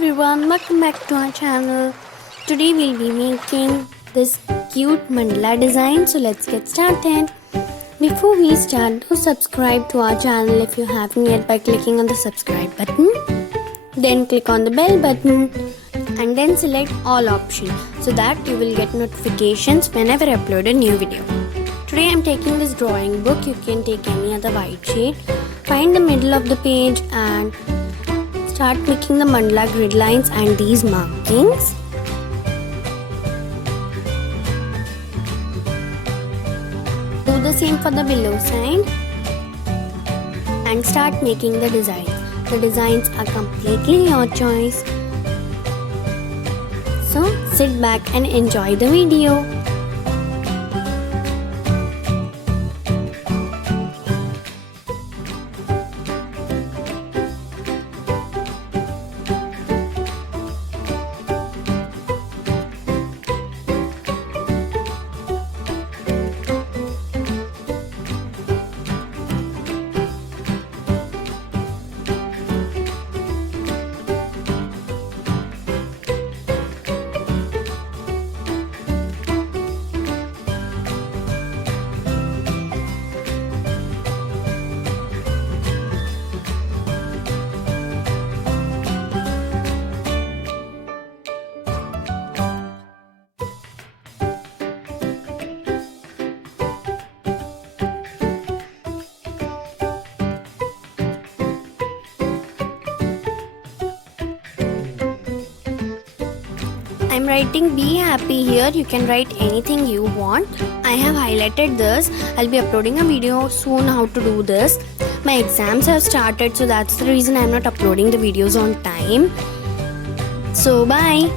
everyone, welcome back to our channel. Today we'll be making this cute mandala design, so let's get started. Before we start, do subscribe to our channel if you haven't yet by clicking on the subscribe button. Then click on the bell button and then select all option so that you will get notifications whenever I upload a new video. Today I'm taking this drawing book. You can take any other white sheet. Find the middle of the page and start making the mandala grid lines and these markings. Do the same for the below side and start making the designs. The designs are completely your choice. So sit back and enjoy the video. I'm writing be happy here. You can write anything you want. I have highlighted this. I'll be uploading a video soon how to do this. My exams have started, so that's the reason I'm not uploading the videos on time. So bye.